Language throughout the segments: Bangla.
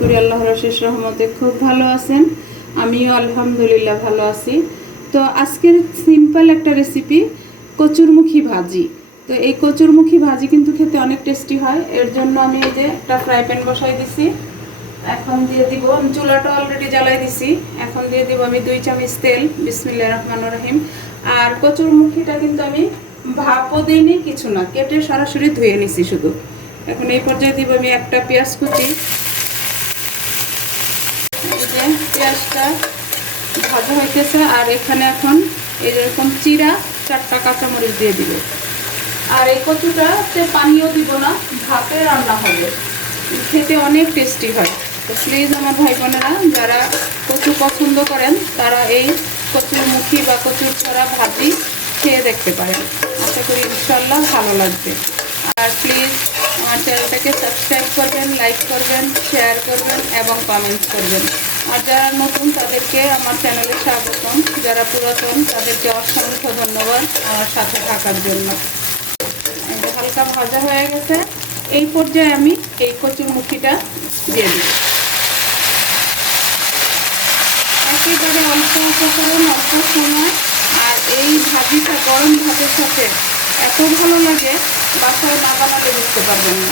করি আল্লাহর শেষ রহমতে খুব ভালো আছেন। আমিও আলহামদুলিল্লাহ ভালো আছি। তো আজকের সিম্পল একটা রেসিপি কচুরমুখী ভাজি। তো এই কচুরমুখী ভাজি কিন্তু খেতে অনেক টেস্টি হয়। এর জন্য আমি এই যে একটা ফ্রাই প্যান বসাই দিছি। এখন দিয়ে দিব চুলাটা অলরেডি জ্বালাই দিছি। এখন দিয়ে দিব আমি দুই চামচ তেল বিসমিল্লা রহমান রহিম। আর কচুরমুখীটা কিন্তু আমি ভাপও দিইনি, কিছু না। কেটে সরাসরি ধুয়ে নিছি শুধু। এখন এই পর্যায়ে দিব আমি একটা পেঁয়াজ কুচি। পেঁয়াজটা ভাজা হইতেছে, আর এখানে এখন এরকম চিরা চারটা কাঁচামরিচ দিয়ে দিব। আর এই কচুটাতে পানিও দিব না ভাপে রান্না হবে। খেতে অনেক টেস্টি হয়। তো প্লিজ আমার ভাই বোনেরা যারা কচু পছন্দ করেন, তারা এই কচুর মুখি বা কচুর ছড়া ভাজি খেয়ে দেখতে পারেন। আশা করি ইনশাল্লাহ ভালো লাগবে। আর প্লিজ চ্যানেলটাকে সাবস্ক্রাইব করবেন লাইক করবেন শেয়ার করবেন এবং কমেন্টস করবেন। আর যারা নতুন, তাদেরকে আমার চ্যানেলে স্বাগতম। যারা পুরাতন, তাদেরকে অসংখ্য ধন্যবাদ আমার সাথে থাকার জন্য। হালকা ভাজা হয়ে গেছে। এই পর্যায়ে আমি এই কচুর মুখিটা দিয়ে দিই। একেবারে অল্প উপকরণ অল্প সময়। আর এই ভাজিটা গরম ভাতের সাথে এত ভালো লাগে, বাসায় না বানালে বুঝতে পারবেন না।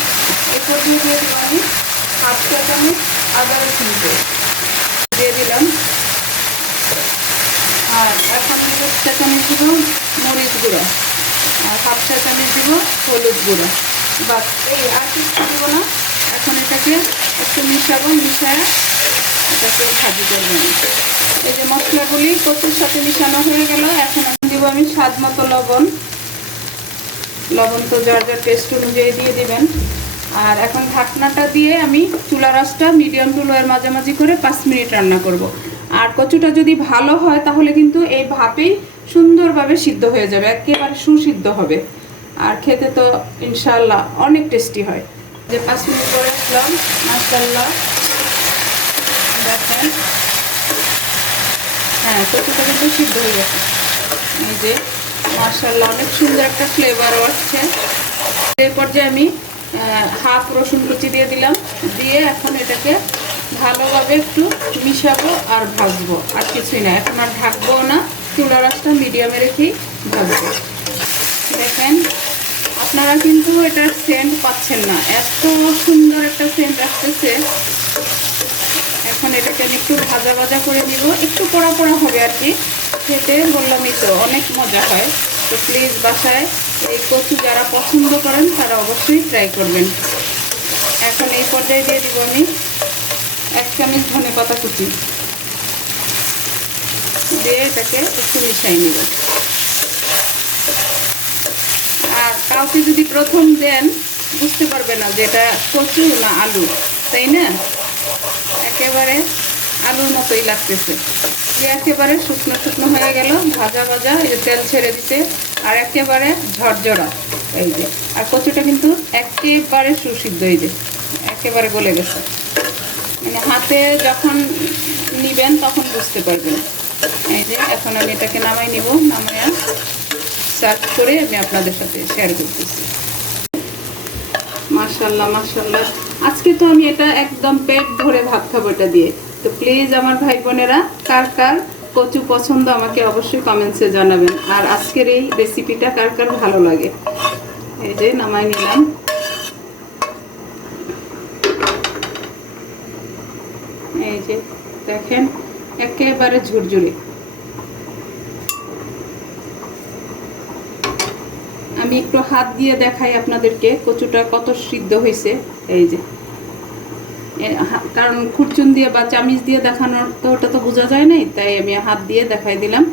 এই পর্যায়ে দিয়ে দেবো আমি হাফ চা চামচ, আদা রসুন দিয়ে দিলাম। আর এখন এক চা চামচ দিব মরিচ গুঁড়ো। আর হাফ চা চামচ দিব হলুদ গুঁড়ো। বাস, এই আর কিছু দিব না। এখন এটাকে একটু মিশাবো, মিশায় এটাকে ভাজি করবেন এই যে মশলাগুলি কচুর সাথে মিশানো হয়ে গেল, এখন দিব আমি স্বাদ মতো লবণ। লবণ তো যার যার টেস্ট অনুযায়ী দিয়ে দিবেন। আর এখন ঢাকনাটা দিয়ে আমি চুলা রাসটা মিডিয়াম টু লোয়ের মাঝামাঝি করে পাঁচ মিনিট রান্না করব। আর কচুটা যদি ভালো হয়, তাহলে কিন্তু এই ভাপেই সুন্দরভাবে সিদ্ধ হয়ে যাবে, একেবারে সুসিদ্ধ হবে। আর খেতে তো ইনশাল্লাহ অনেক টেস্টি হয়। যে পাঁচ মিনিট পরে আসলাম মাসাল্লাহ দেখেন। হ্যাঁ কচুটা কিন্তু সিদ্ধ হয়ে গেছে। এই যে মার্শাল্লাহ অনেক সুন্দর একটা ফ্লেভারও আসছে। এই পর্যায়ে আমি হাফ রসুন কুচি দিয়ে দিলাম, দিয়ে এখন এটাকে ভালোভাবে একটু মিশাবো আর ভাজবো, আর কিছুই না। এখন আর ঢাকবো না চুলা রাসটা মিডিয়ামে রেখেই ভাজবো। দেখেন, আপনারা কিন্তু এটার সেন্ট পাচ্ছেন না। এত সুন্দর একটা সেন্ট আসতেছে। এখন এটাকে আমি একটু ভাজা ভাজা করে নিব। একটু পোড়া পোড়া হবে আর কি। খেতে বললামই তো, অনেক মজা হয়। তো প্লিজ বাসায় এই কচু যারা পছন্দ করেন, তারা অবশ্যই ট্রাই করবেন। এখন এই পর্যায়ে দিয়ে দিব আমি এক চামচ ধনে পাতা কুচি। দিয়ে এটাকে একটু মিশাই নেব। আর কাউকে যদি প্রথম দেন, বুঝতে পারবে না যে এটা কচু না আলু, তাই না? একেবারে আলুর মতোই লাগতেছে। একেবারে শুকনো শুকনো হয়ে গেল, ভাজা ভাজা, এই যে তেল ছেড়ে দিতে, আর একেবারে ঝরঝরা, এই যে। আর কচুটা কিন্তু একেবারে সুসিদ্ধ, এই যে, একেবারে গলে গেছে। মানে হাতে যখন নিবেন তখন বুঝতে পারবেন। এই যে, এখন আমি এটাকে নামাই নিব নামাইয়া সার্ভ করে আমি আপনাদের সাথে শেয়ার করতেছি। মাশাল্লাহ মাশাল্লাহ। আজকে তো আমি এটা একদম পেট ভরে ভাত খাব এটা দিয়ে। তো প্লিজ আমার ভাই বোনেরা কার কার কচু পছন্দ আমাকে অবশ্যই কমেন্টসে জানাবেন। আর আজকের এই রেসিপিটা কার কার ভালো লাগে? এই যে নামাই নিলাম। এই যে দেখেন, একেবারে ঝুরঝুরে। আমি একটু হাত দিয়ে দেখাই আপনাদেরকে কচুটা কত সিদ্ধ হয়েছে এই যে। কারণ খুরচুন দিয়ে বা চামিচ দিয়ে দেখানোর তো ওটা তো বোঝা যায় নাই, তাই আমি হাত দিয়ে দেখাই দিলাম।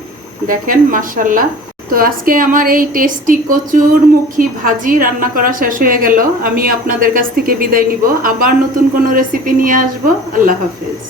দেখেন মার্শাল্লাহ তো আজকে আমার এই টেস্টি কচুর মুখী ভাজি রান্না করা শেষ হয়ে গেল। আমি আপনাদের কাছ থেকে বিদায় নিব। আবার নতুন কোনো রেসিপি নিয়ে আসব। আল্লাহ হাফিজ।